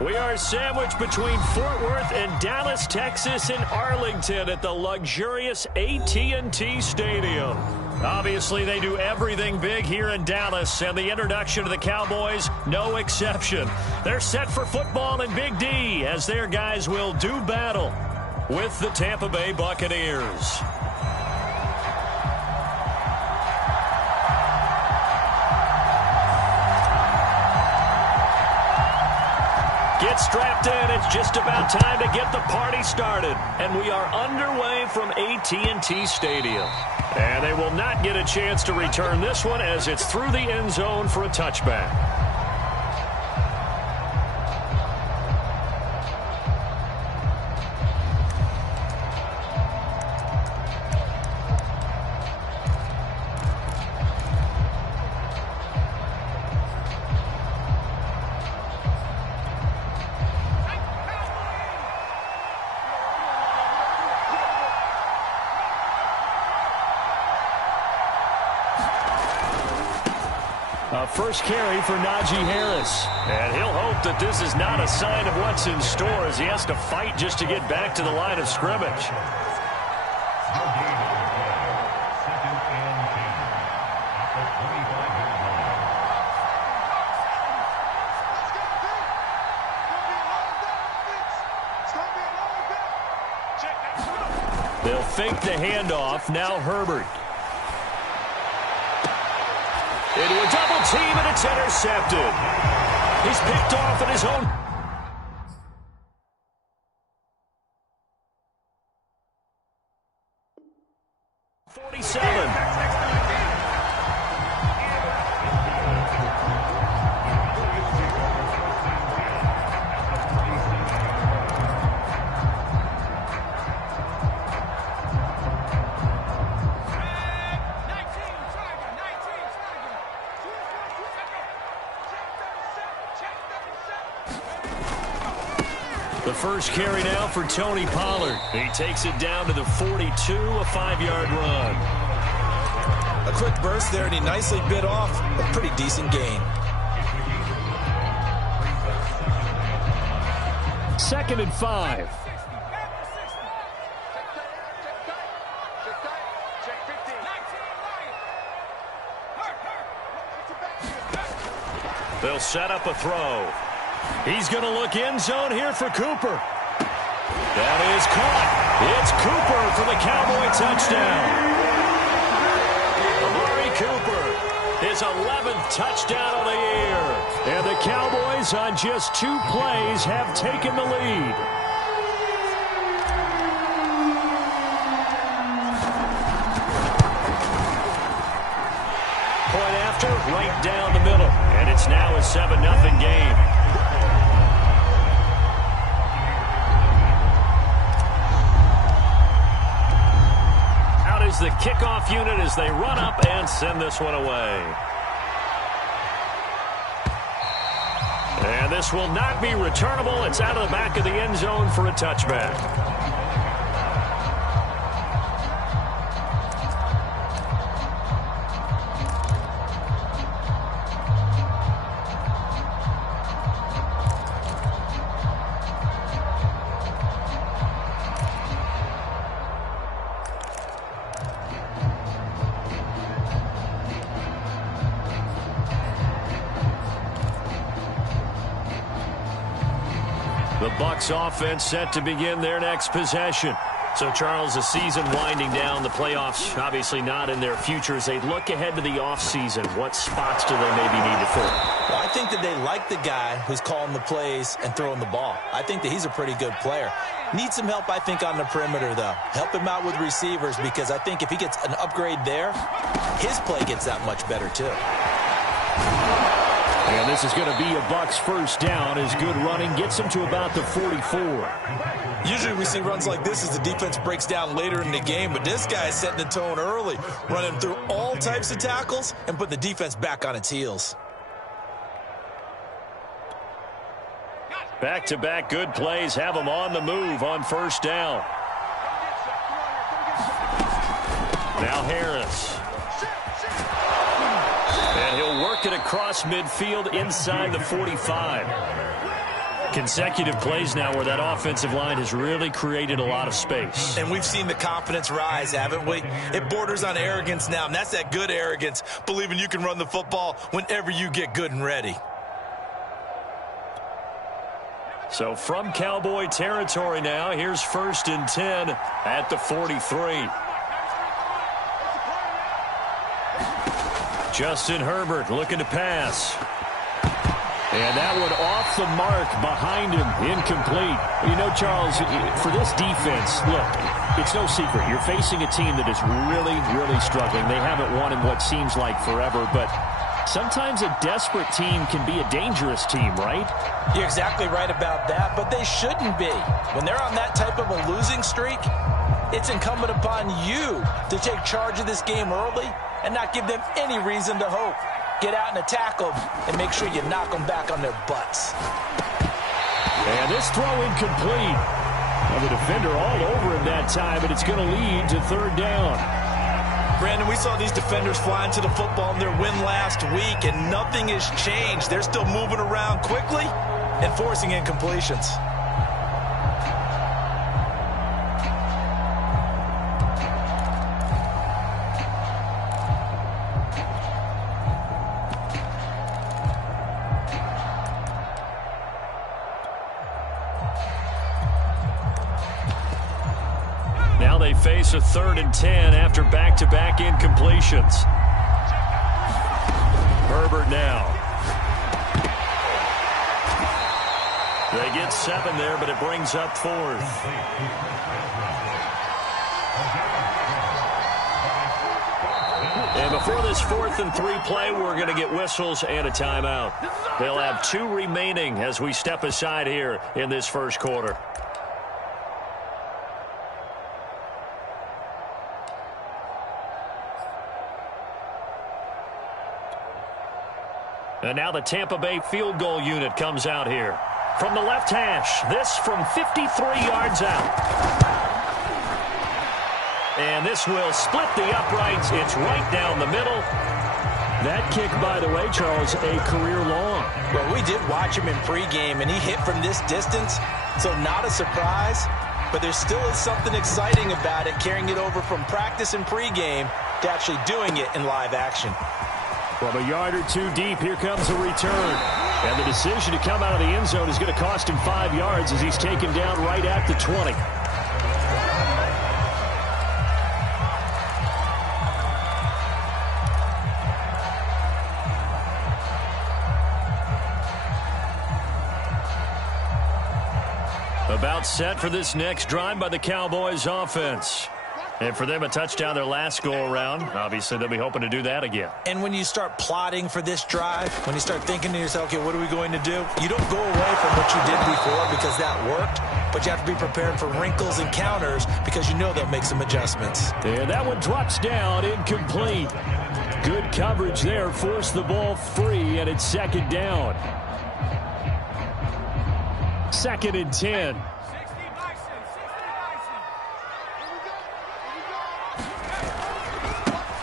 We are sandwiched between Fort Worth and Dallas, Texas, and Arlington at the luxurious AT&T Stadium. Obviously, they do everything big here in Dallas, and the introduction of the Cowboys, no exception. They're set for football in Big D as their guys will do battle with the Tampa Bay Buccaneers. Get strapped in. It's just about time to get the party started. And we are underway from AT&T Stadium. And they will not get a chance to return this one as it's through the end zone for a touchback. First carry for Najee Harris. And he'll hope that this is not a sign of what's in store as he has to fight just to get back to the line of scrimmage. They'll fake the handoff. Now Herbert. Into a double team, and it's intercepted. He's picked off at his own. The first carry now for Tony Pollard. He takes it down to the 42, a 5-yard run. A quick burst there, and he nicely bit off a pretty decent gain. 2nd and 5. They'll set up a throw. He's going to look end zone here for Cooper. That is caught. It's Cooper for the Cowboy touchdown. Amari Cooper, his 11th touchdown of the year. And the Cowboys on just 2 plays have taken the lead. Point after, right down the middle. And it's now a 7-0 game. The kickoff unit as they run up and send this one away. And this will not be returnable. It's out of the back of the end zone for a touchback. The Bucs offense set to begin their next possession. So, Charles, the season winding down, the playoffs obviously not in their future. As they look ahead to the offseason, what spots do they maybe need to fill? Well, I think that they like the guy who's calling the plays and throwing the ball. I think that he's a pretty good player. Needs some help, I think, on the perimeter, though. Help him out with receivers, because I think if he gets an upgrade there, his play gets that much better, too. And this is going to be a Bucs first down as good running gets them to about the 44. Usually we see runs like this as the defense breaks down later in the game, but this guy is setting the tone early, running through all types of tackles and putting the defense back on its heels. Back-to-back good plays have them on the move on first down. Now Harris. And he'll work it across midfield inside the 45. Consecutive plays now where that offensive line has really created a lot of space. And we've seen the confidence rise, haven't we? It borders on arrogance now, and that's that good arrogance, believing you can run the football whenever you get good and ready. So from Cowboy territory now, here's 1st and 10 at the 43. Justin Herbert looking to pass. And that one off the mark behind him, incomplete. You know, Charles, for this defense, look, it's no secret. You're facing a team that is really, really struggling. They haven't won in what seems like forever, but sometimes a desperate team can be a dangerous team, right? You're exactly right about that, but they shouldn't be. When they're on that type of a losing streak, it's incumbent upon you to take charge of this game early and not give them any reason to hope. Get out and attack them and make sure you knock them back on their butts. And this throw incomplete. Well, the defender all over him that time, and it's going to lead to 3rd down. Brandon, we saw these defenders flying to the football in their win last week, and nothing has changed. They're still moving around quickly and forcing incompletions. Now they face a 3rd and 10 after back-to-back incompletions. Herbert now. They get 7 there, but it brings up 4th. And before this 4th and 3 play, we're going to get whistles and a timeout. They'll have 2 remaining as we step aside here in this first quarter. And now the Tampa Bay field goal unit comes out here. From the left hash, this from 53 yards out. And this will split the uprights. It's right down the middle. That kick, by the way, Charles, a career long. Well, we did watch him in pregame, and he hit from this distance, so not a surprise. But there still is something exciting about it, carrying it over from practice and pregame to actually doing it in live action. From a yard or 2 deep, here comes a return. And the decision to come out of the end zone is going to cost him 5 yards as he's taken down right at the 20. About set for this next drive by the Cowboys offense. And for them, a touchdown their last go-around. Obviously, they'll be hoping to do that again. And when you start plotting for this drive, when you start thinking to yourself, okay, what are we going to do? You don't go away from what you did before because that worked, but you have to be prepared for wrinkles and counters because you know they'll make some adjustments. And that one drops down, incomplete. Good coverage there, forced the ball free, and it's 2nd down. 2nd and 10.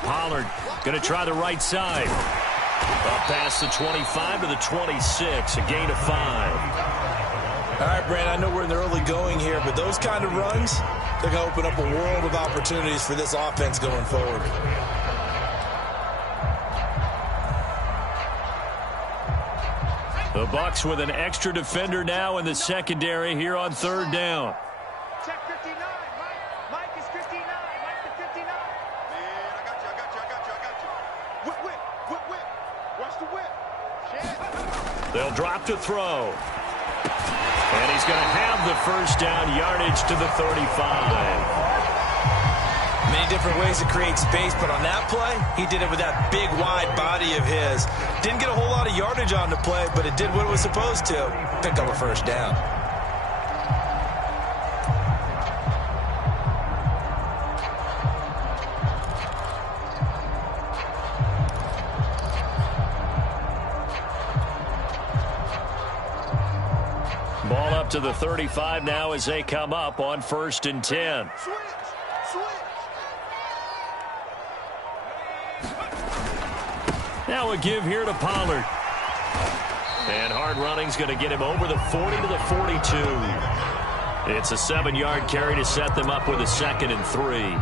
Pollard going to try the right side. Up past the 25 to the 26, a gain of 5. All right, Brand, I know we're in the early going here, but those kind of runs, they're going to open up a world of opportunities for this offense going forward. The Bucs with an extra defender now in the secondary here on 3rd down. Check 59. Mike is 59. Mike is 59. Man, I got you. Whip. Watch the whip. Check. They'll drop to throw. And he's going to have the 1st down, yardage to the 35. Many different ways to create space, but on that play, he did it with that big, wide body of his. Didn't get a whole lot of yardage on the play, but it did what it was supposed to. Pick up a 1st down. Ball up to the 35 now as they come up on 1st and 10. Switch. Now a give here to Pollard. And hard running's going to get him over the 40 to the 42. It's a 7-yard carry to set them up with a 2nd and 3.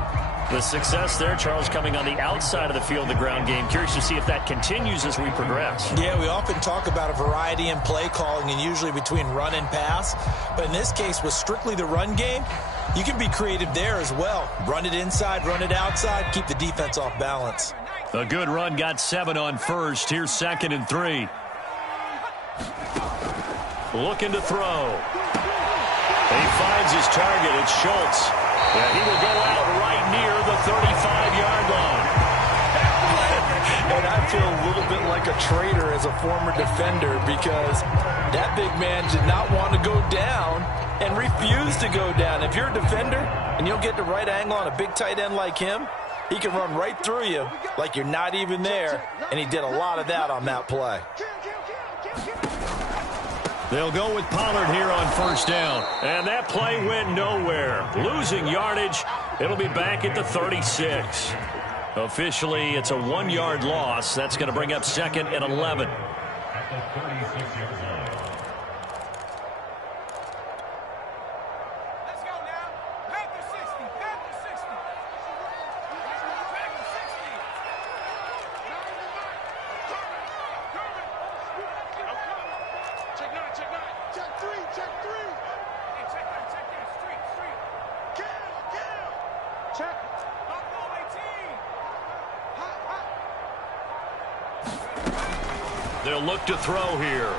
The success there, Charles, coming on the outside of the field, the ground game. Curious to see if that continues as we progress. Yeah, we often talk about a variety in play calling and usually between run and pass. But in this case, with strictly the run game, you can be creative there as well. Run it inside, run it outside, keep the defense off balance. A good run got 7 on first. Here's 2nd and 3. Looking to throw. He finds his target. It's Schultz. And he will go out right near the 35-yard line. And I feel a little bit like a traitor as a former defender because that big man did not want to go down and refused to go down. If you're a defender and you'll get the right angle on a big tight end like him, he can run right through you like you're not even there, and he did a lot of that on that play. They'll go with Pollard here on first down. And that play went nowhere. Losing yardage. It'll be back at the 36. Officially, it's a 1-yard loss. That's going to bring up 2nd and 11. They'll look to throw here.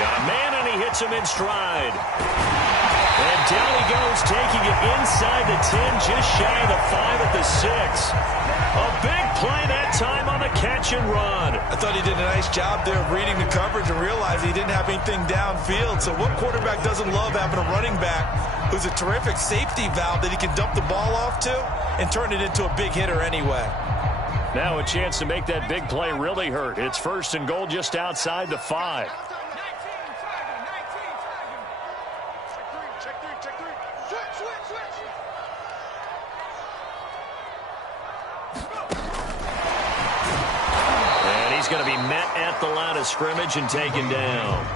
Got a man, and he hits him in stride. And down he goes, taking it inside the 10, just shy of the 5 at the 6. A big play that time on the catch and run. I thought he did a nice job there of reading the coverage and realizing he didn't have anything downfield. So what quarterback doesn't love having a running back who's a terrific safety valve that he can dump the ball off to and turn it into a big hitter anyway? Now a chance to make that big play really hurt. It's 1st and goal just outside the 5. And he's going to be met at the line of scrimmage and taken down.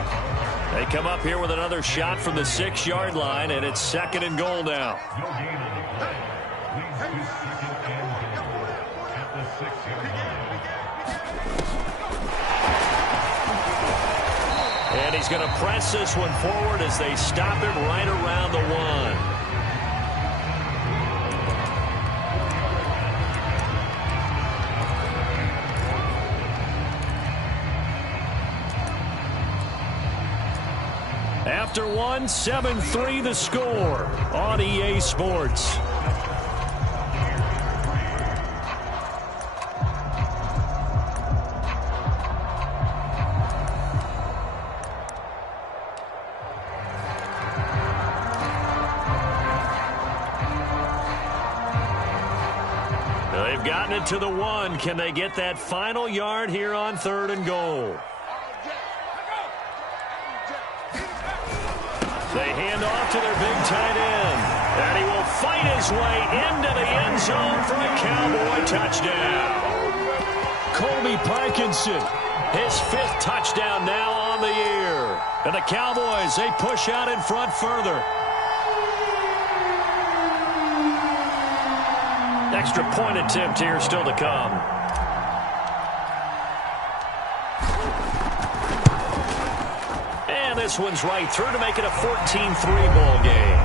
They come up here with another shot from the 6-yard line, and it's 2nd and goal now. And he's going to press this one forward as they stop him right around the 1. After 1, 7-3 the score on EA Sports. They've gotten it to the 1. Can they get that final yard here on 3rd and goal? They hand off to their big tight end. And he will fight his way into the end zone for a Cowboy touchdown. Colby Parkinson, his 5th touchdown now on the year. And the Cowboys, they push out in front further. Extra point attempt here still to come. And this one's right through to make it a 14-3 ball game.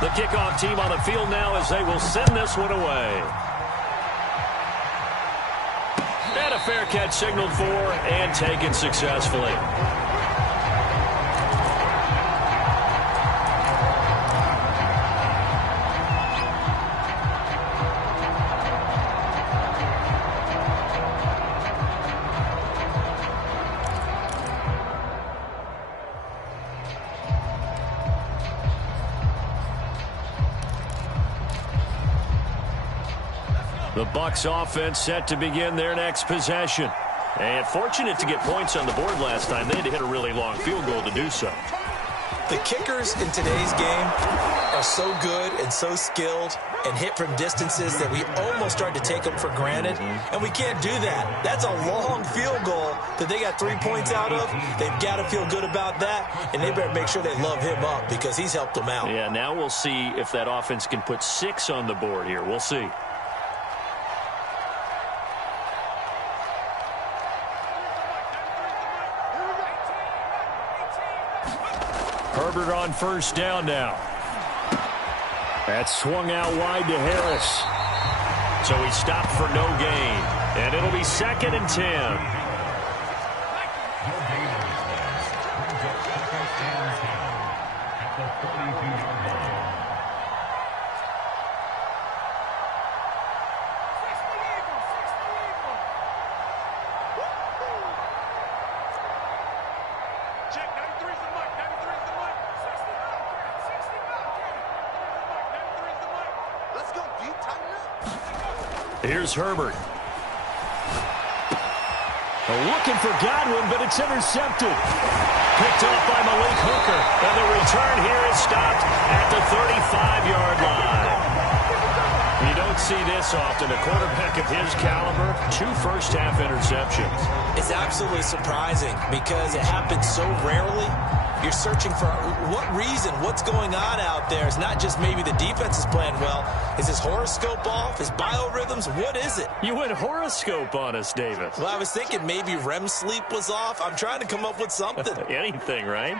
The kickoff team on the field now as they will send this one away. And a fair catch signaled for and taken successfully. The Bucs offense set to begin their next possession. And fortunate to get points on the board last time. They had to hit a really long field goal to do so. The kickers in today's game are so good and so skilled and hit from distances that we almost start to take them for granted, and we can't do that. That's a long field goal that they got 3 points out of. They've got to feel good about that, and they better make sure they love him up because he's helped them out. Yeah, now we'll see if that offense can put 6 on the board here. We'll see. Herbert on first down now. That's swung out wide to Harris. So he stopped for no gain. And it'll be 2nd and 10. Here's Herbert. Looking for Godwin, but it's intercepted. Picked off by Malik Hooker. And the return here is stopped at the 35-yard line. You don't see this often. A quarterback of his caliber, 2 first-half interceptions. It's absolutely surprising because it happens so rarely. You're searching for what reason, what's going on out there. It's not just maybe the defense is playing well. Is his horoscope off? His biorhythms? What is it? You went horoscope on us, Davis. Well, I was thinking maybe REM sleep was off. I'm trying to come up with something. Anything, right?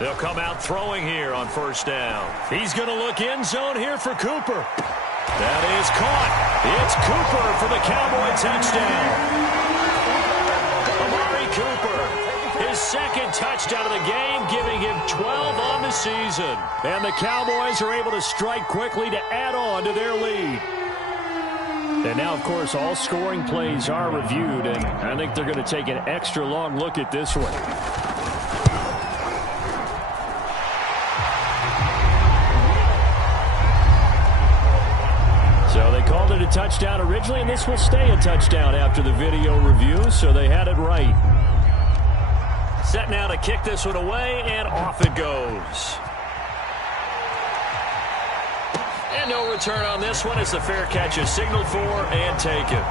They'll come out throwing here on first down. He's going to look end zone here for Cooper. That is caught. It's Cooper for the Cowboy touchdown. Amari Cooper. His 2nd touchdown of the game, giving him 12 on the season. And the Cowboys are able to strike quickly to add on to their lead. And now, of course, all scoring plays are reviewed, and I think they're going to take an extra long look at this one. So they called it a touchdown originally, and this will stay a touchdown after the video review, so they had it right. Set now to kick this one away, and off it goes. And no return on this one as the fair catch is signaled for and taken.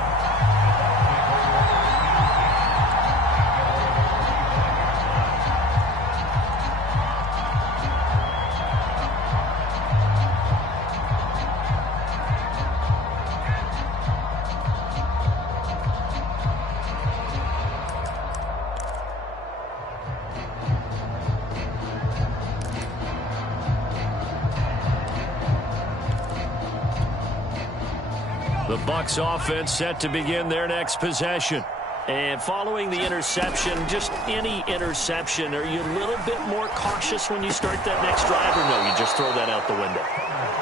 The Bucs offense set to begin their next possession. And following the interception, just any interception, are you a little bit more cautious when you start that next drive, or no, you just throw that out the window?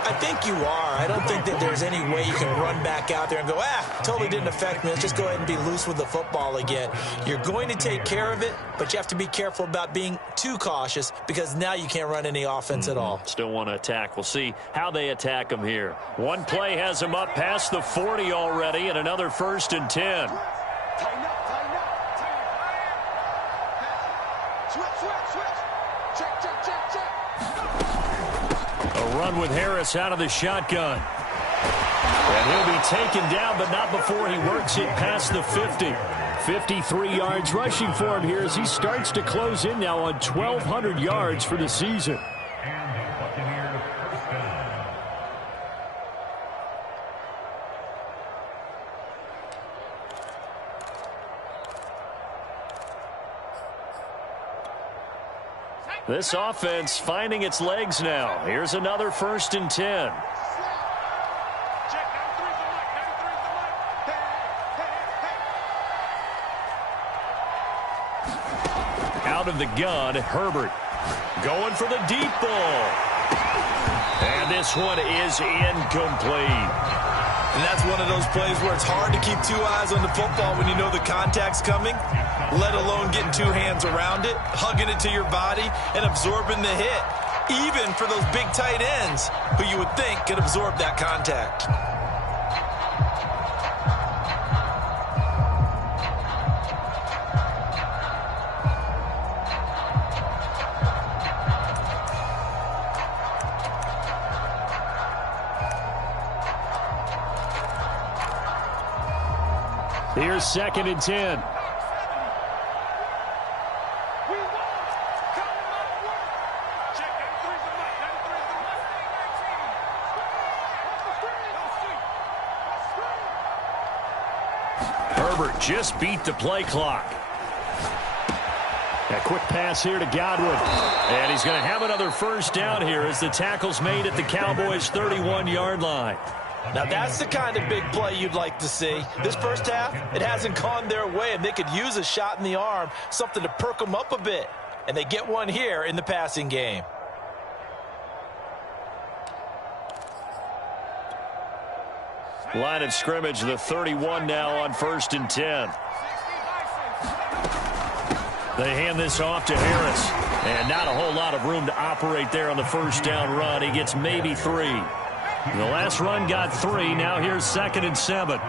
I think you are. I don't think that there's any way you can run back out there and go, totally didn't affect me. Let's just go ahead and be loose with the football again. You're going to take care of it, but you have to be careful about being too cautious because now you can't run any offense at all. Still want to attack. We'll see how they attack them here. One play has them up past the 40 already, and another 1st and 10. A run with Harris out of the shotgun. And he'll be taken down, but not before he works it past the 50. 53 yards rushing for him here as he starts to close in now on 1,200 yards for the season. This offense finding its legs now. Here's another 1st and 10. Out of the gun, Herbert going for the deep ball. And this one is incomplete. And that's one of those plays where it's hard to keep 2 eyes on the football when you know the contact's coming, let alone getting 2 hands around it, hugging it to your body, and absorbing the hit, even for those big tight ends who you would think could absorb that contact. Here's 2nd and 10. Herbert just beat the play clock. A quick pass here to Godwin. And he's going to have another first down here as the tackle's made at the Cowboys' 31-yard line. Now, that's the kind of big play you'd like to see. This first half, it hasn't gone their way, and they could use a shot in the arm, something to perk them up a bit. And they get one here in the passing game. Line of scrimmage, the 31 now on 1st and 10. They hand this off to Harris. And not a whole lot of room to operate there on the first down run. He gets maybe 3. The last run got 3. Now here's 2nd and 7.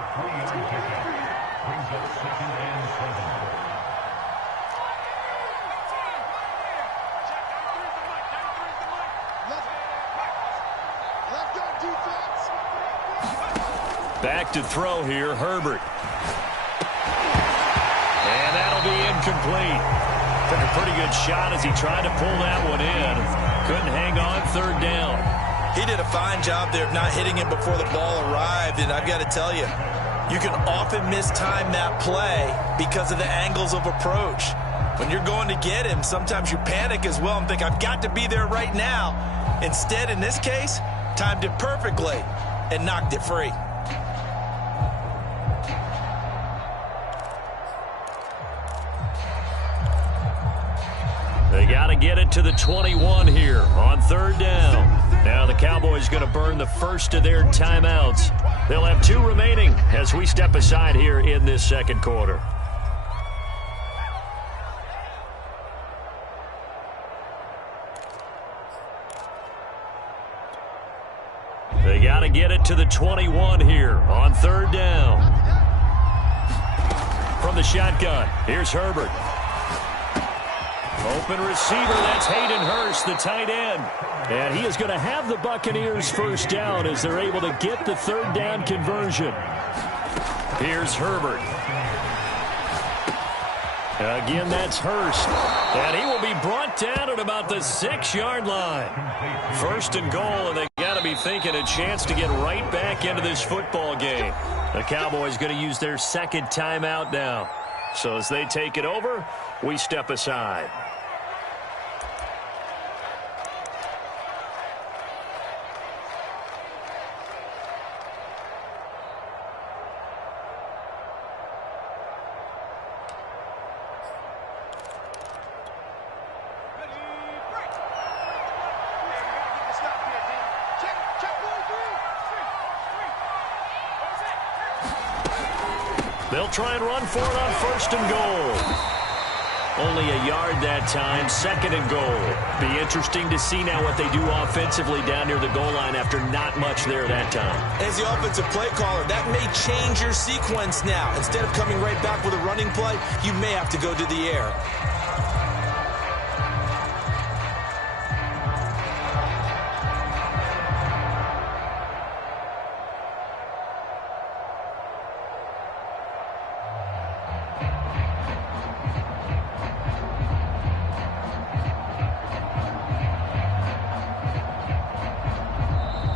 Back to throw here, Herbert. And that'll be incomplete. Took a pretty good shot as he tried to pull that one in. Couldn't hang on 3rd down. He did a fine job there of not hitting it before the ball arrived, and I've got to tell you, you can often mistime that play because of the angles of approach. When you're going to get him, sometimes you panic as well and think, I've got to be there right now. Instead, in this case, timed it perfectly and knocked it free. They got to get it to the 21 here on 3rd down. Now the Cowboys going to burn the first of their timeouts. They'll have 2 remaining as we step aside here in this 2nd quarter. They got to get it to the 21 here on 3rd down. From the shotgun, here's Herbert. Open receiver, that's Hayden Hurst, the tight end. And he is going to have the Buccaneers first down as they're able to get the 3rd down conversion. Here's Herbert. Again, that's Hurst. And he will be brought down at about the 6-yard line. 1st and goal, and they got to be thinking a chance to get right back into this football game. The Cowboys going to use their 2nd timeout now. So as they take it over, we step aside. They'll try and run for it on 1st and goal. Only a yard that time, 2nd and goal. Be interesting to see now what they do offensively down near the goal line after not much there that time. As the offensive play caller, that may change your sequence now. Instead of coming right back with a running play, you may have to go to the air.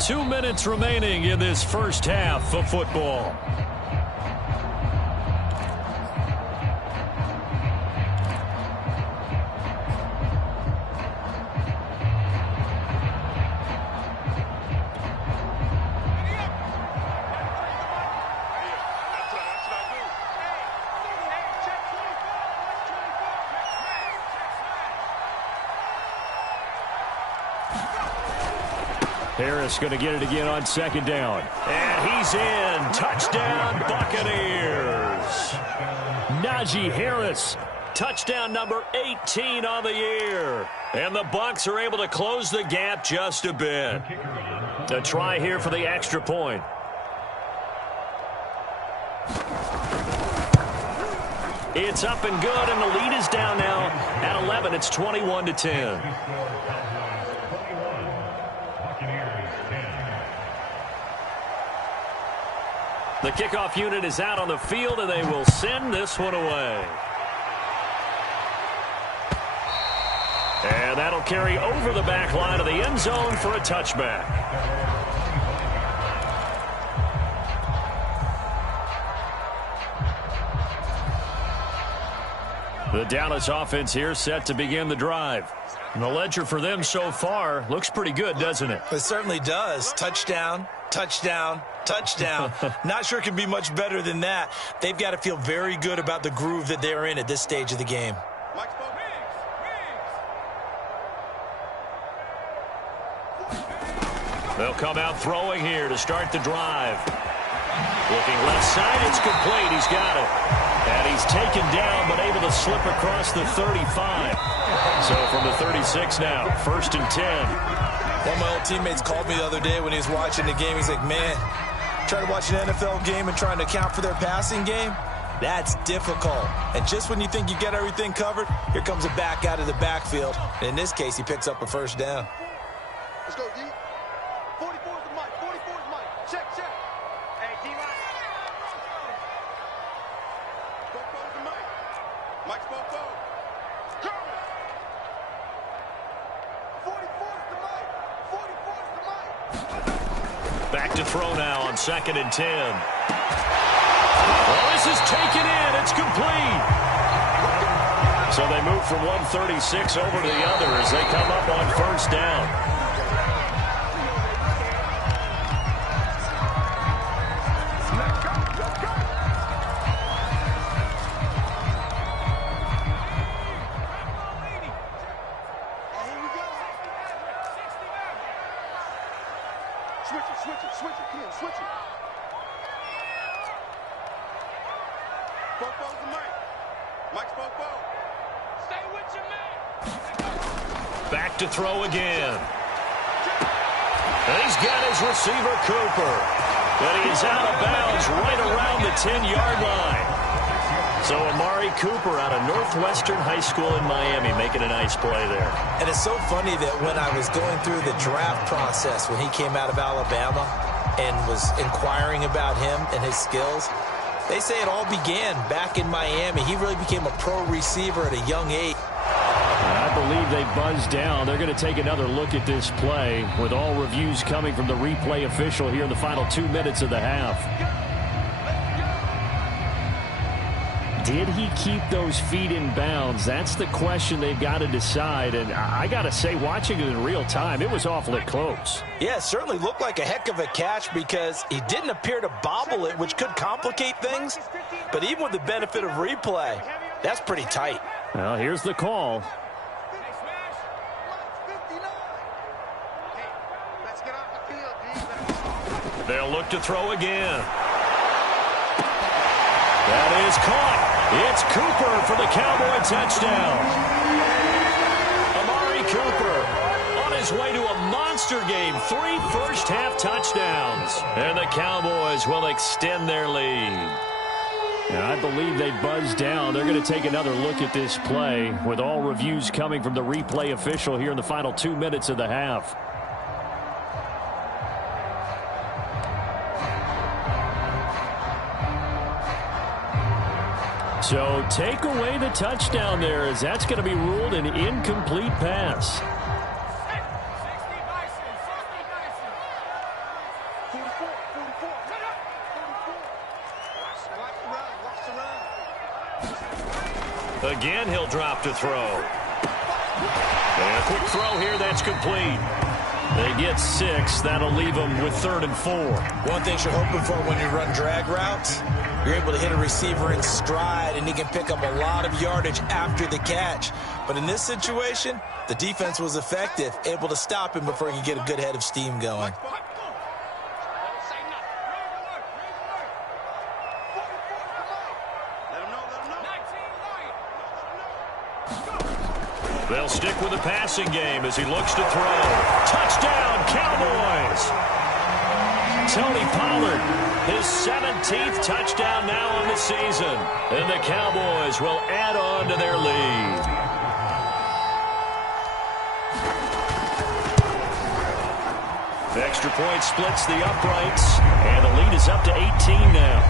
Two minutes remaining in this first half of football. Harris going to get it again on 2nd down. And he's in. Touchdown, Buccaneers. Najee Harris, touchdown number 18 on the year. And the Bucs are able to close the gap just a bit. A try here for the extra point. It's up and good, and the lead is down now at 11. It's 21-10. The kickoff unit is out on the field, and they will send this one away. And that'll carry over the back line of the end zone for a touchback. The Dallas offense here set to begin the drive. And the ledger for them so far looks pretty good, doesn't it? It certainly does. Touchdown, touchdown, touchdown. Not sure it can be much better than that. They've got to feel very good about the groove that they're in at this stage of the game. They'll come out throwing here to start the drive. Looking left side, it's complete. He's got it. And he's taken down, but able to slip across the 35. So from the 36 now, 1st and 10. One of my old teammates called me the other day when he was watching the game. He's like, man, trying to watch an NFL game and trying to account for their passing game, that's difficult. And just when you think you get everything covered, here comes a back out of the backfield. And in this case, he picks up a first down. Let's go, D. 44 is the mic. 44 is the mic. Check, check. Hey, D-line. Spoke is the mic. Mike spoke. Go. 44 is the mic. 44 is the mic. Back to throw now on 2nd and 10. Well, this is taken in. It's complete. So they move from 136 over to the other as they come up on 1st down. Switch it. Come on, switch it. Spoke the mic. Mike spoke. Stay with your man. Back to throw again. And he's got his receiver, Cooper. But he's out of bounds right around the 10-yard line. So Amari Cooper out of Northwestern High School in Miami making a nice play there. And it's so funny that when I was going through the draft process when he came out of Alabama and was inquiring about him and his skills, they say it all began back in Miami. He really became a pro receiver at a young age. I believe they buzzed down. They're going to take another look at this play with all reviews coming from the replay official here in the final 2 minutes of the half. Did he keep those feet in bounds? That's the question they've got to decide. And I got to say, watching it in real time, it was awfully close. Yeah, it certainly looked like a heck of a catch because he didn't appear to bobble it, which could complicate things. But even with the benefit of replay, that's pretty tight. Well, here's the call. They'll look to throw again. That is caught. It's Cooper for the Cowboy touchdown. Amari Cooper on his way to a monster game. 3 first-half touchdowns. And the Cowboys will extend their lead. And I believe they buzzed down. They're going to take another look at this play with all reviews coming from the replay official here in the final 2 minutes of the half. So take away the touchdown there as that's going to be ruled an incomplete pass. 44. Again, he'll drop to throw. And a quick throw here, that's complete. They get 6. That'll leave them with 3rd and 4. One thing you're hoping for when you run drag routes, you're able to hit a receiver in stride, and he can pick up a lot of yardage after the catch. But in this situation, the defense was effective, able to stop him before he could get a good head of steam going. They'll stick with the passing game as he looks to throw. Touchdown, Cowboys! Tony Pollard, his 17th touchdown now on the season. And the Cowboys will add on to their lead. The extra point splits the uprights, and the lead is up to 18 now.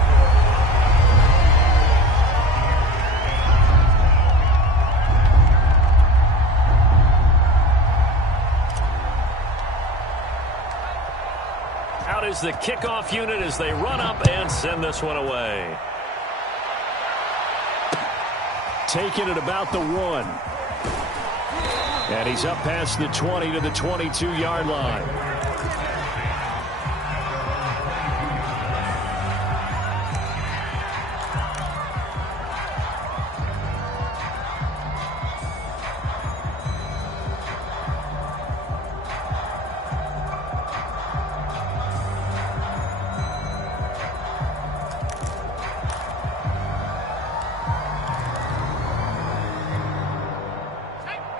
Out is the kickoff unit as they run up and send this one away. Taking it about the 1. And he's up past the 20 to the 22-yard line.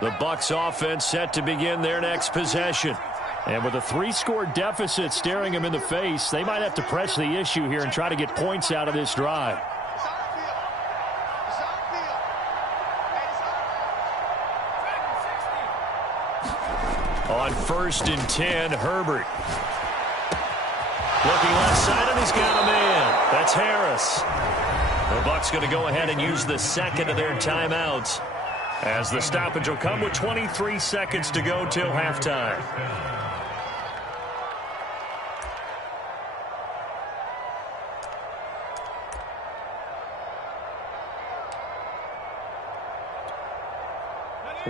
The Bucs offense set to begin their next possession. And with a 3-score deficit staring them in the face, they might have to press the issue here and try to get points out of this drive. On 1st and 10, Herbert. Looking left side, and he's got a man. That's Harris. The Bucs going to go ahead and use the second of their timeouts, as the stoppage will come with 23 seconds to go till halftime.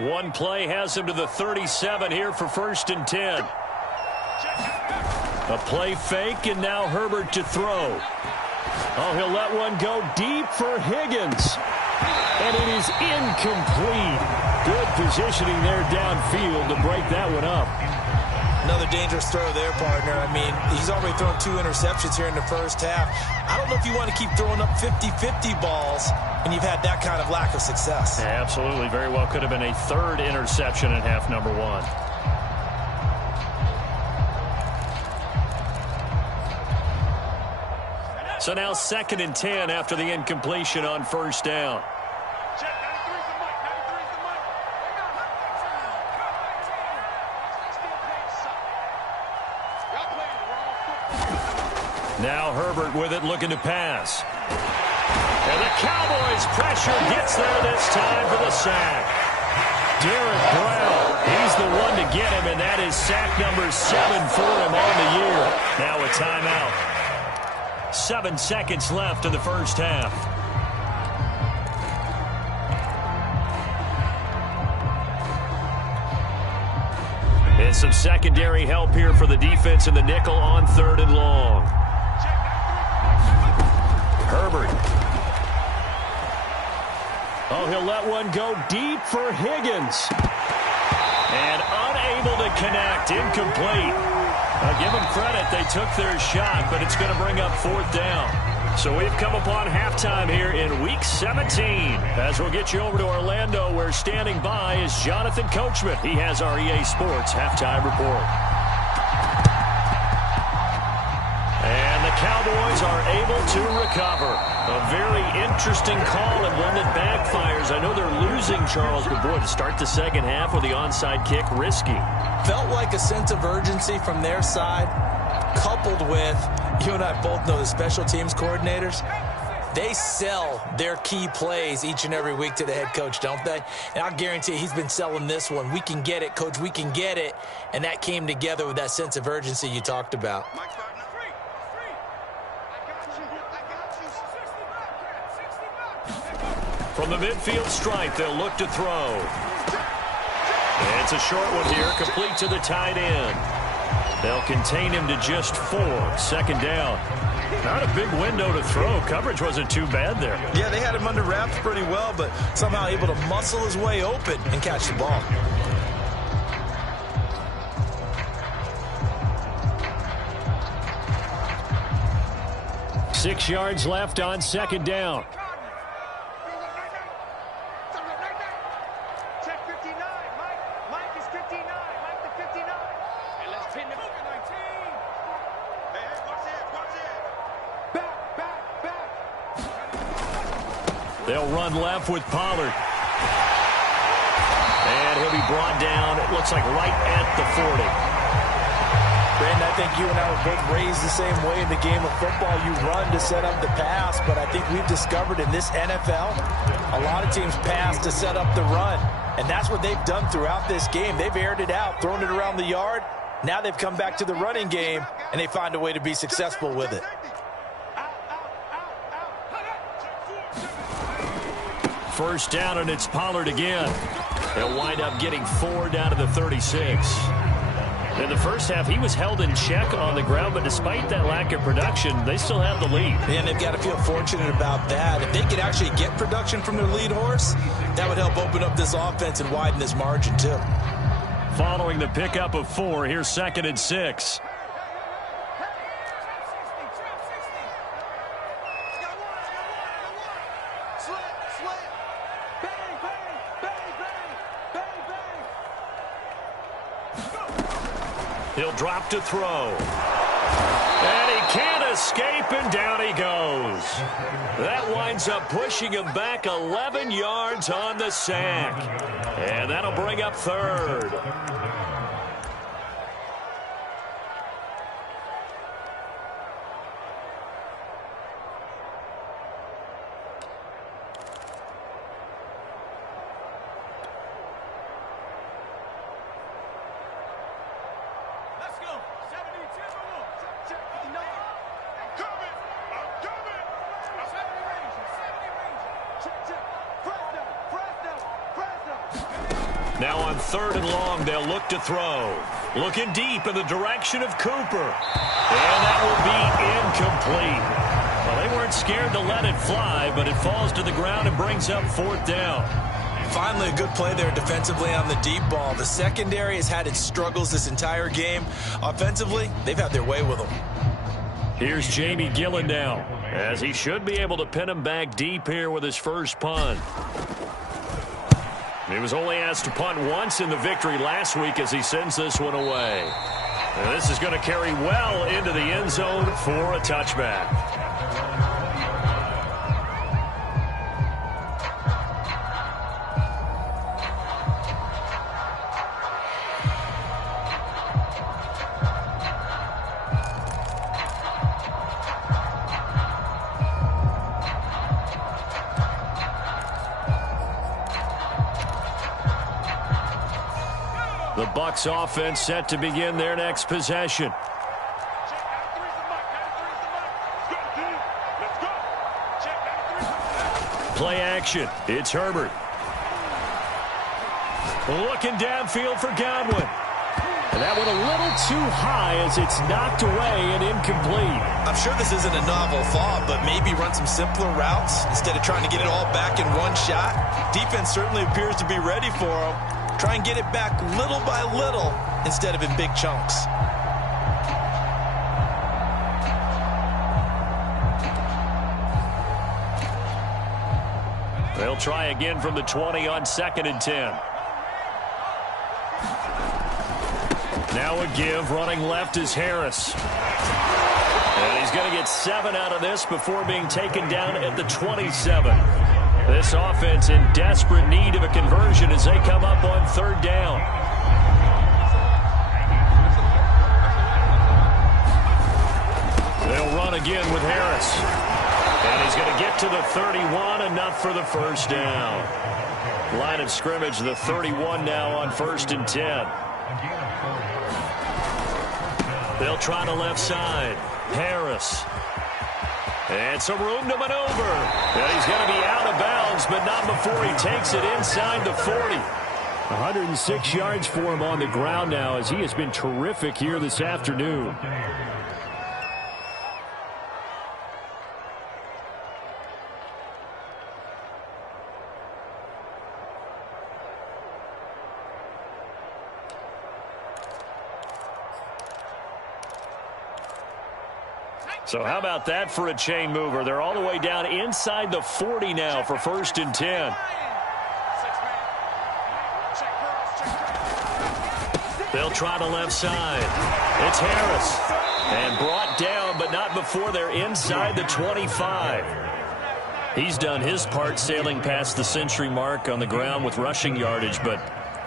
One play has him to the 37 here for 1st and 10. A play fake, and now Herbert to throw. Oh, he'll let one go deep for Higgins. And it is incomplete. Good positioning there downfield to break that one up. Another dangerous throw there, partner. I mean, he's already thrown 2 interceptions here in the first half. I don't know if you want to keep throwing up 50-50 balls when you've had that kind of lack of success. Yeah, absolutely. Very well could have been a 3rd interception in half number 1. So now 2nd and 10 after the incompletion on 1st down. Now Herbert with it, looking to pass. And the Cowboys' pressure gets there this time for the sack. Derek Brown, he's the one to get him, and that is sack number 7 for him on the year. Now a timeout. 7 seconds left in the first half. And some secondary help here for the defense in the nickel on 3rd and long. Herbert. Oh, he'll let one go deep for Higgins. And unable to connect. Incomplete. Give them credit. They took their shot, but it's going to bring up 4th down. So we've come upon halftime here in Week 17. As we'll get you over to Orlando, where standing by is Jonathan Coachman. He has our EA Sports halftime report. And the Cowboys are able to recover. A very interesting call and one that backfires. I know they're losing, Charles, but boy, to start the second half with the onside kick, risky. Felt like a sense of urgency from their side, coupled with, you and I both know the special teams coordinators, they sell their key plays each and every week to the head coach, don't they? And I guarantee you he's been selling this one. We can get it, coach, we can get it. And that came together with that sense of urgency you talked about. From the midfield stripe, they'll look to throw. It's a short one here, complete to the tight end. They'll contain him to just 4. 2nd down. Not a big window to throw. Coverage wasn't too bad there. Yeah, they had him under wraps pretty well, but somehow able to muscle his way open and catch the ball. Six yards left on 2nd down. They'll run left with Pollard. And he'll be brought down, it looks like right at the 40. Brandon, I think you and I were both raised the same way in the game of football. You run to set up the pass, but I think we've discovered in this NFL, a lot of teams pass to set up the run. And that's what they've done throughout this game. They've aired it out, thrown it around the yard. Now they've come back to the running game, and they find a way to be successful with it. First down, and it's Pollard again. He'll wind up getting 4 down to the 36. In the first half, he was held in check on the ground, but despite that lack of production, they still have the lead. And they've got to feel fortunate about that. If they could actually get production from their lead horse, that would help open up this offense and widen this margin, too. Following the pickup of 4, here's 2nd and 6. He'll drop to throw. And he can't escape, and down he goes. That winds up pushing him back 11 yards on the sack. And that'll bring up 3rd. Now on 3rd and long, they'll look to throw. Looking deep in the direction of Cooper. And that will be incomplete. Well, they weren't scared to let it fly, but it falls to the ground and brings up 4th down. Finally, a good play there defensively on the deep ball. The secondary has had its struggles this entire game. Offensively, they've had their way with them. Here's Jamie Gillen now, as he should be able to pin him back deep here with his first punt. He was only asked to punt once in the victory last week as he sends this one away. And this is going to carry well into the end zone for a touchback. The Bucs offense set to begin their next possession. Play action. It's Herbert. Looking downfield for Godwin. And that one a little too high as it's knocked away and incomplete. I'm sure this isn't a novel thought, but maybe run some simpler routes instead of trying to get it all back in one shot. Defense certainly appears to be ready for him. Try and get it back little by little instead of in big chunks. They'll try again from the 20 on 2nd and 10. Now a give. Running left is Harris. And he's going to get 7 out of this before being taken down at the 27. This offense in desperate need of a conversion as they come up on 3rd down. They'll run again with Harris. And he's going to get to the 31, enough for the first down. Line of scrimmage, the 31 now on 1st and 10. They'll try the left side. Harris. And some room to maneuver. And he's going to be out of bounds, but not before he takes it inside the 40. 106 yards for him on the ground now as he has been terrific here this afternoon. So how about that for a chain mover? They're all the way down inside the 40 now for 1st and 10. They'll try the left side. It's Harris. And brought down, but not before they're inside the 25. He's done his part sailing past the century mark on the ground with rushing yardage, but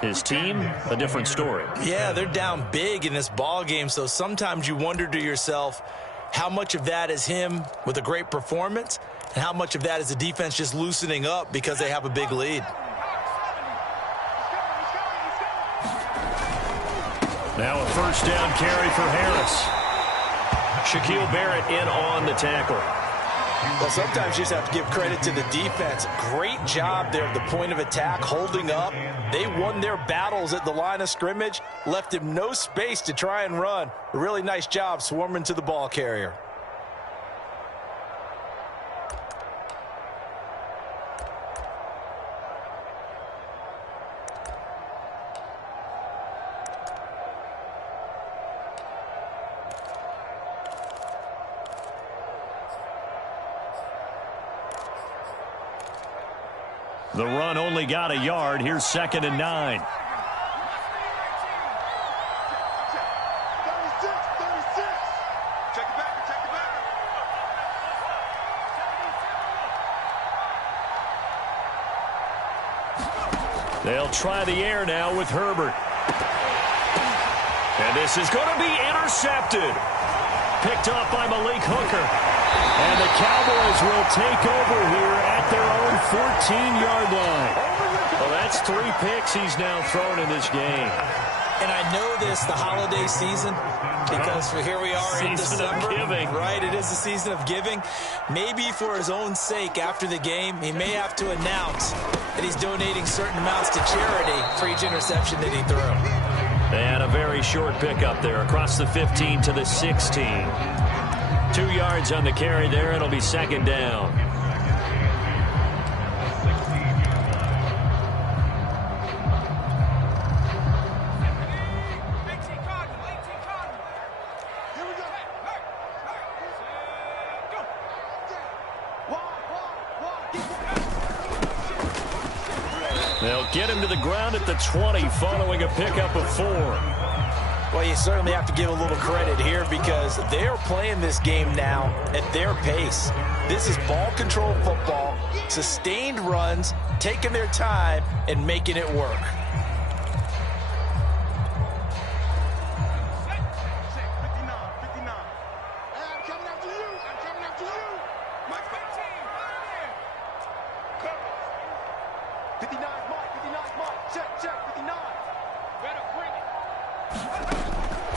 His team, a different story. Yeah, they're down big in this ball game, so sometimes you wonder to yourself how much of that is him with a great performance and how much of that is the defense just loosening up because they have a big lead. Now a first down carry for Harris. Shaquille Barrett in on the tackle. Well, sometimes you just have to give credit to the defense. Great job there at the point of attack, holding up. They won their battles at the line of scrimmage, left him no space to try and run. A really nice job swarming to the ball carrier. The run only got a yard. Here's 2nd and 9. 36. Check the back. Check the back. They'll try the air now with Herbert. And this is going to be intercepted. Picked off by Malik Hooker. And the Cowboys will take over here at their own 14-yard line. Well, that's 3 picks he's now thrown in this game. And I know this, the holiday season, because here we are in December. Season of giving. Right, it is the season of giving. Maybe for his own sake after the game, he may have to announce that he's donating certain amounts to charity for each interception that he threw. And a very short pickup there across the 15 to the 16. 2 yards on the carry there. It'll be 2nd down. They'll get him to the ground at the 20 following a pickup of 4. Well, you certainly have to give a little credit here because they're playing this game now at their pace. This is ball control football, sustained runs, taking their time and making it work.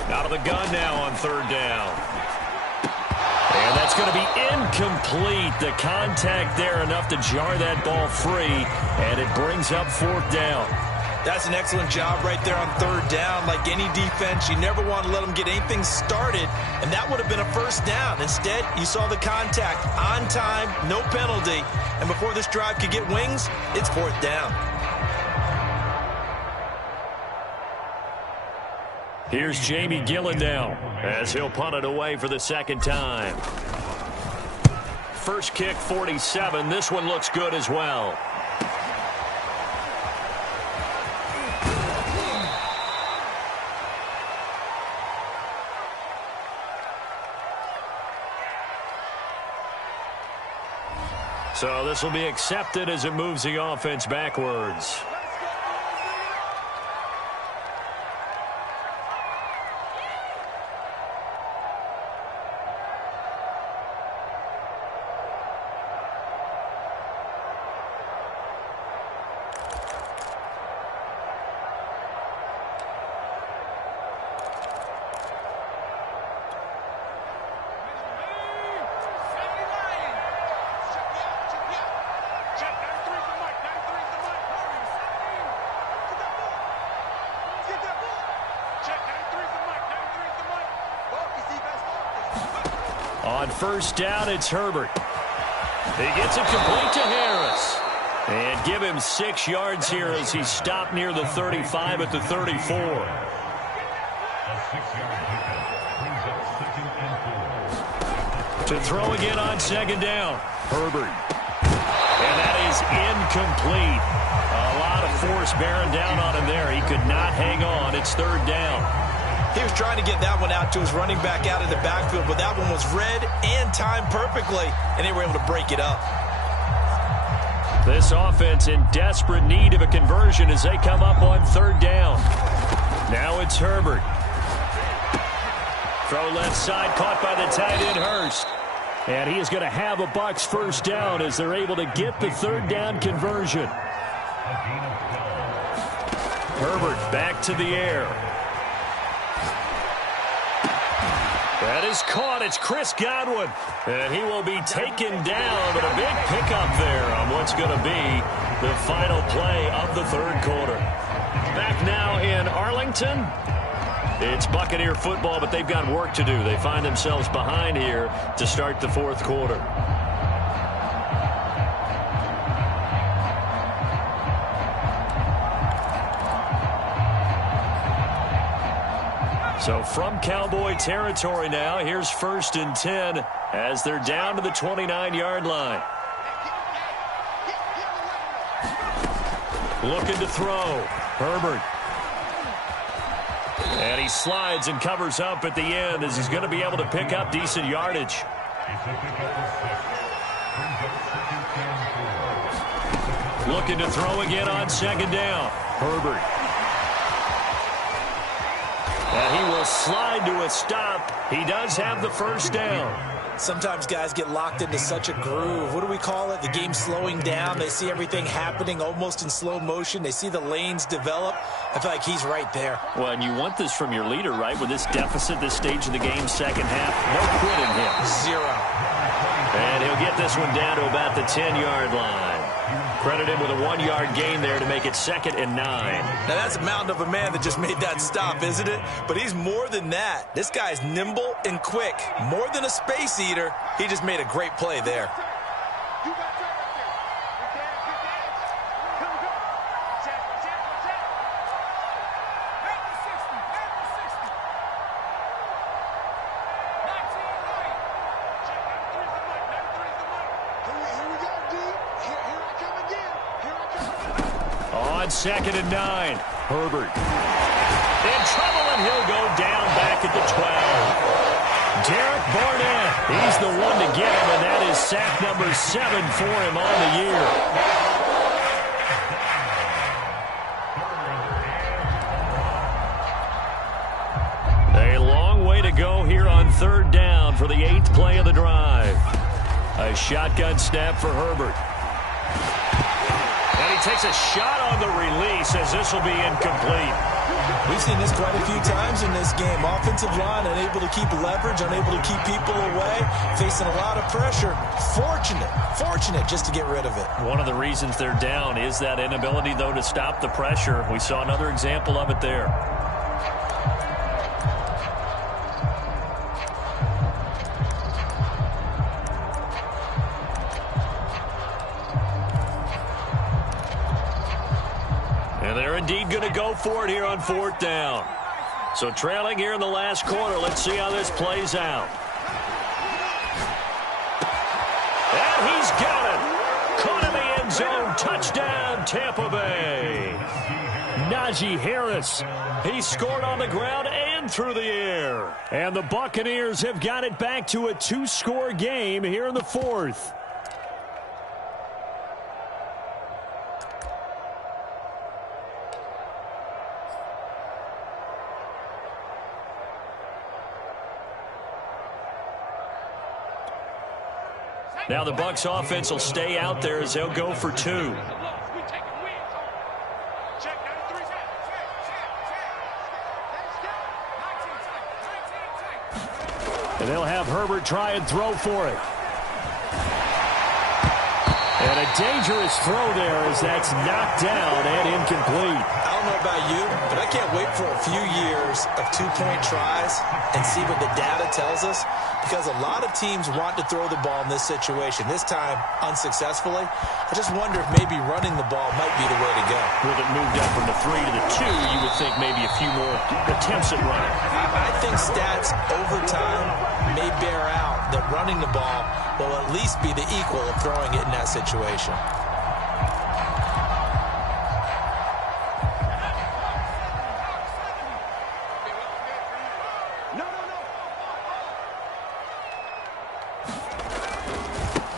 Out of the gun now on 3rd down. And that's going to be incomplete. The contact there enough to jar that ball free, and it brings up 4th down. That's an excellent job right there on 3rd down. Like any defense, you never want to let them get anything started, and that would have been a 1st down. Instead, you saw the contact on time, no penalty, and before this drive could get wings, it's 4th down. Here's Jamie Gillen now as he'll punt it away for the 2nd time. First kick, 47. This one looks good as well. So this will be accepted as it moves the offense backwards. On 1st down, it's Herbert. He gets it complete to Harris. And give him 6 yards here as he stopped near the 35 at the 34. To throw again on 2nd down, Herbert. And that is incomplete. A lot of force bearing down on him there. He could not hang on. It's 3rd down. He was trying to get that one out to his running back out of the backfield, but that one was read and timed perfectly, and they were able to break it up. This offense in desperate need of a conversion as they come up on third down. Now it's Herbert. Throw left side, caught by the tight end Hurst. And he is going to have a Bucs first down as they're able to get the third down conversion. Herbert back to the air. That is caught. It's Chris Godwin. And he will be taken down, but a big pickup there on what's going to be the final play of the third quarter. Back now in Arlington. It's Buccaneer football, but they've got work to do. They find themselves behind here to start the fourth quarter. So from Cowboy territory now, here's 1st and 10 as they're down to the 29-yard line. Looking to throw. Herbert. And he slides and covers up at the end as he's going to be able to pick up decent yardage. Looking to throw again on second down. Herbert. And he will slide to a stop. He does have the first down. Sometimes guys get locked into such a groove. What do we call it? The game slowing down. They see everything happening almost in slow motion. They see the lanes develop. I feel like he's right there. Well, and you want this from your leader, right? With this deficit, this stage of the game, second half, no quitting him. Zero. And he'll get this one down to about the 10-yard line. Credit him with a 1-yard gain there to make it 2nd and 9. Now, that's a mountain of a man that just made that stop, isn't it? But he's more than that. This guy's nimble and quick. More than a space eater. He just made a great play there. On 2nd and 9, Herbert. In trouble, and he'll go down back at the 12. Derek Barnett, he's the one to get him, and that is sack number 7 for him on the year. A long way to go here on third down for the 8th play of the drive. A shotgun snap for Herbert. Takes a shot on the release as this will be incomplete. We've seen this quite a few times in this game. Offensive line unable to keep leverage, unable to keep people away, facing a lot of pressure. Fortunate just to get rid of it. One of the reasons they're down is that inability, though, to stop the pressure. We saw another example of it there. Indeed going to go for it here on 4th down. So trailing here in the last quarter. Let's see how this plays out. And he's got it. Caught in the end zone. Touchdown, Tampa Bay. Najee Harris. He scored on the ground and through the air. And the Buccaneers have got it back to a 2-score game here in the 4th. Now the Bucs offense will stay out there as they'll go for 2. And they'll have Herbert try and throw for it. And a dangerous throw there as that's knocked down and incomplete. I don't know about you, but I can't wait for a few years of 2-point tries and see what the data tells us, because a lot of teams want to throw the ball in this situation, this time unsuccessfully. I just wonder if maybe running the ball might be the way to go. With it moved up from the 3 to the 2, you would think maybe a few more attempts at running. I think stats over time may bear out that running the ball will at least be the equal of throwing it in that situation.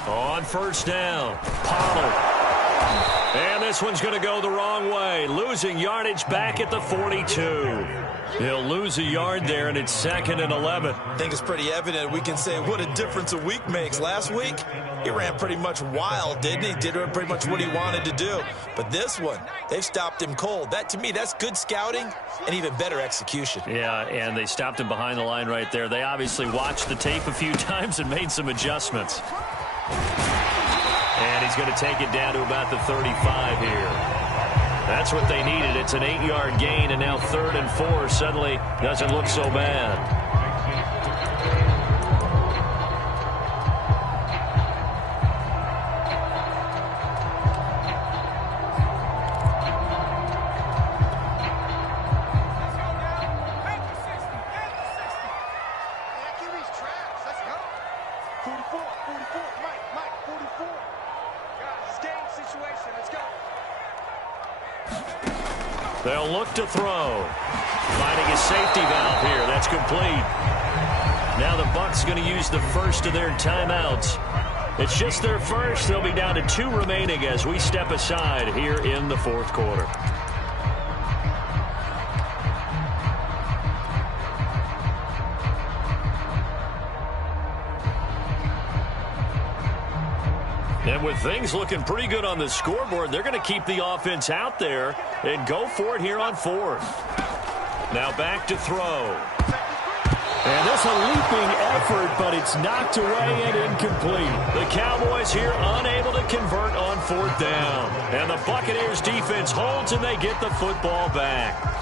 On 1st down, Pollard. And this one's going to go the wrong way. Losing yardage back at the 42. He'll lose a yard there, and it's 2nd and 11. I think it's pretty evident. We can say what a difference a week makes. Last week, he ran pretty much wild, didn't he? Did pretty much what he wanted to do. But this one, they stopped him cold. That, to me, that's good scouting and even better execution. Yeah, and they stopped him behind the line right there. They obviously watched the tape a few times and made some adjustments. And he's going to take it down to about the 35 here. That's what they needed. It's an 8-yard gain, and now 3rd and 4 suddenly doesn't look so bad. They'll look to throw. Finding a safety valve here. That's complete. Now the Bucs going to use the first of their timeouts. It's just their first. They'll be down to 2 remaining as we step aside here in the 4th quarter. And with things looking pretty good on the scoreboard, they're going to keep the offense out there and go for it here on 4th. Now back to throw. And this a leaping effort, but it's knocked away and incomplete. The Cowboys here unable to convert on 4th down. And the Buccaneers defense holds and they get the football back.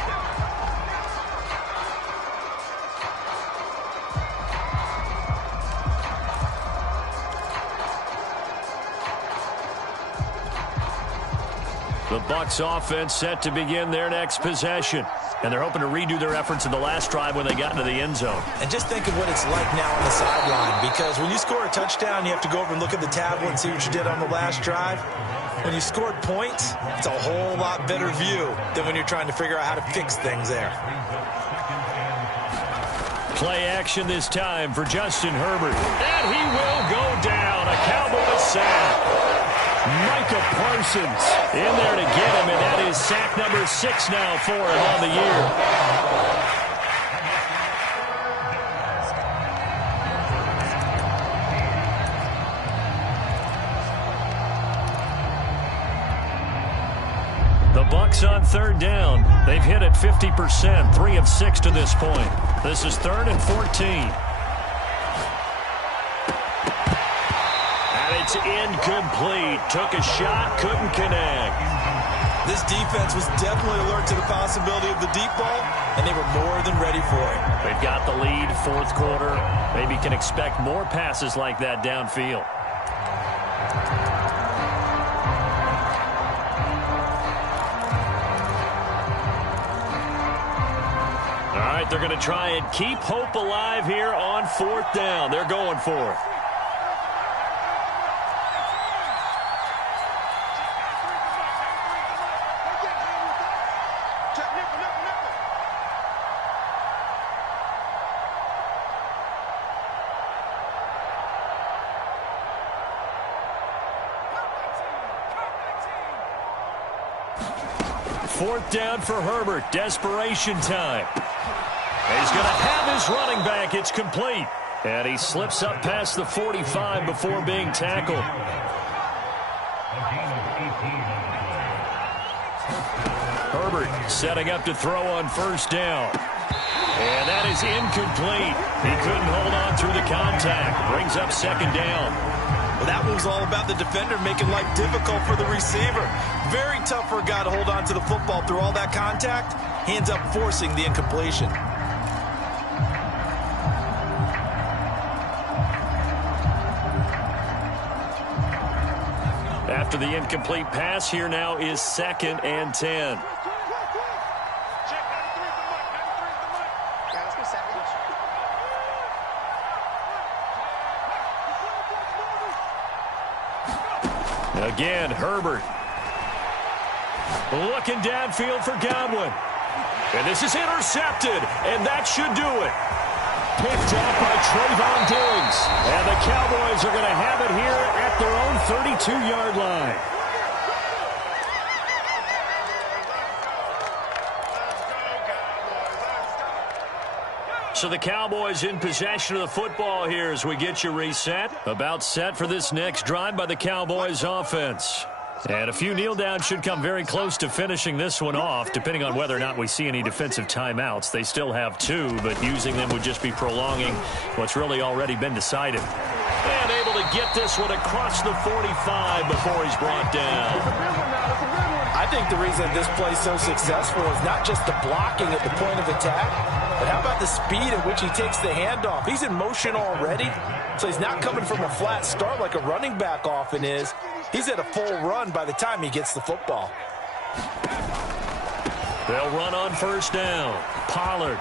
The Bucs offense set to begin their next possession. And they're hoping to redo their efforts in the last drive when they got into the end zone. And just think of what it's like now on the sideline, because when you score a touchdown, you have to go over and look at the tablet and see what you did on the last drive. When you scored points, it's a whole lot better view than when you're trying to figure out how to fix things there. Play action this time for Justin Herbert. And he will go down. A Cowboys sack. Micah Parsons in there to get him, and that is sack number 6 now for him on the year. The Bucs on 3rd down. They've hit it 50%, 3 of 6 to this point. This is 3rd and 14. It's incomplete. Took a shot, couldn't connect. This defense was definitely alert to the possibility of the deep ball, and they were more than ready for it. They've got the lead, 4th quarter. Maybe can expect more passes like that downfield. All right, they're going to try and keep hope alive here on 4th down. They're going for it. Fourth down for Herbert. Desperation time. And he's going to have his running back. It's complete. And he slips up past the 45 before being tackled. Herbert setting up to throw on first down. And that is incomplete. He couldn't hold on through the contact. Brings up 2nd down. Well, that one was all about the defender making life difficult for the receiver. Very tough for a guy to hold on to the football through all that contact. He ends up forcing the incompletion. After the incomplete pass, here now is 2nd and 10. Again, Herbert. Looking downfield for Godwin. And this is intercepted, and that should do it. Picked up by Trayvon Diggs. And the Cowboys are going to have it here at their own 32-yard line. So the Cowboys in possession of the football here as we get you reset. About set for this next drive by the Cowboys offense. And a few kneel downs should come very close to finishing this one off, depending on whether or not we see any defensive timeouts. They still have 2, but using them would just be prolonging what's really already been decided. And able to get this one across the 45 before he's brought down. I think the reason this play is so successful is not just the blocking at the point of attack, but how about the speed at which he takes the handoff? He's in motion already, so he's not coming from a flat start like a running back often is. He's at a full run by the time he gets the football. They'll run on first down. Pollard.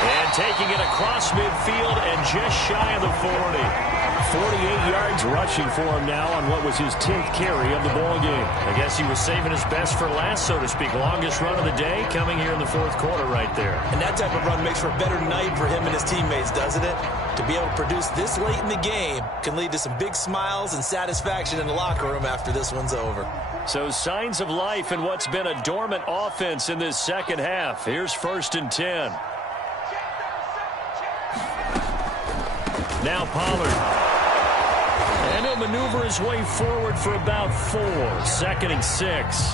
And taking it across midfield and just shy of the 40. 48 yards rushing for him now on what was his 10th carry of the ball game. I guess he was saving his best for last, so to speak. Longest run of the day coming here in the fourth quarter right there. And that type of run makes for a better night for him and his teammates, doesn't it? To be able to produce this late in the game can lead to some big smiles and satisfaction in the locker room after this one's over. So signs of life in what's been a dormant offense in this second half. Here's 1st and 10. Now Pollard. And he'll maneuver his way forward for about 4. 2nd and 6.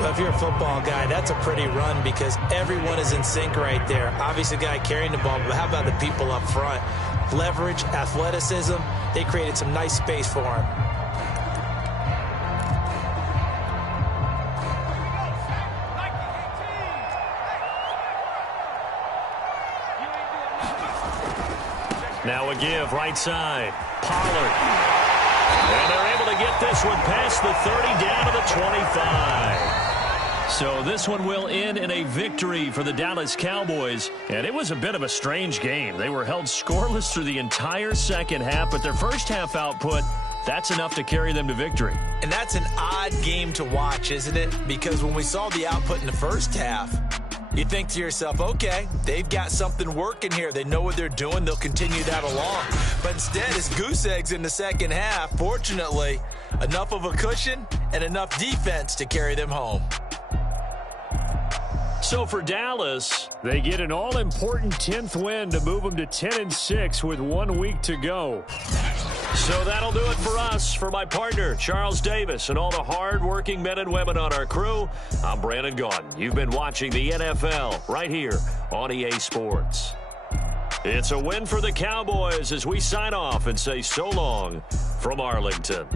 Well, if you're a football guy, that's a pretty run because everyone is in sync right there. Obviously, the guy carrying the ball, but how about the people up front? Leverage, athleticism, they created some nice space for him. Now a give, right side. Pollard. And they're able to get this one past the 30 down to the 25. So this one will end in a victory for the Dallas Cowboys. And it was a bit of a strange game. They were held scoreless through the entire second half, but their first half output, that's enough to carry them to victory. And that's an odd game to watch, isn't it? Because when we saw the output in the first half, you think to yourself, okay, they've got something working here. They know what they're doing. They'll continue that along. But instead, it's goose eggs in the second half. Fortunately, enough of a cushion and enough defense to carry them home. So for Dallas, they get an all-important 10th win to move them to 10-6 with 1 week to go. So that'll do it for us. For my partner, Charles Davis, and all the hard-working men and women on our crew, I'm Brandon Gaudin. You've been watching the NFL right here on EA Sports. It's a win for the Cowboys as we sign off and say so long from Arlington.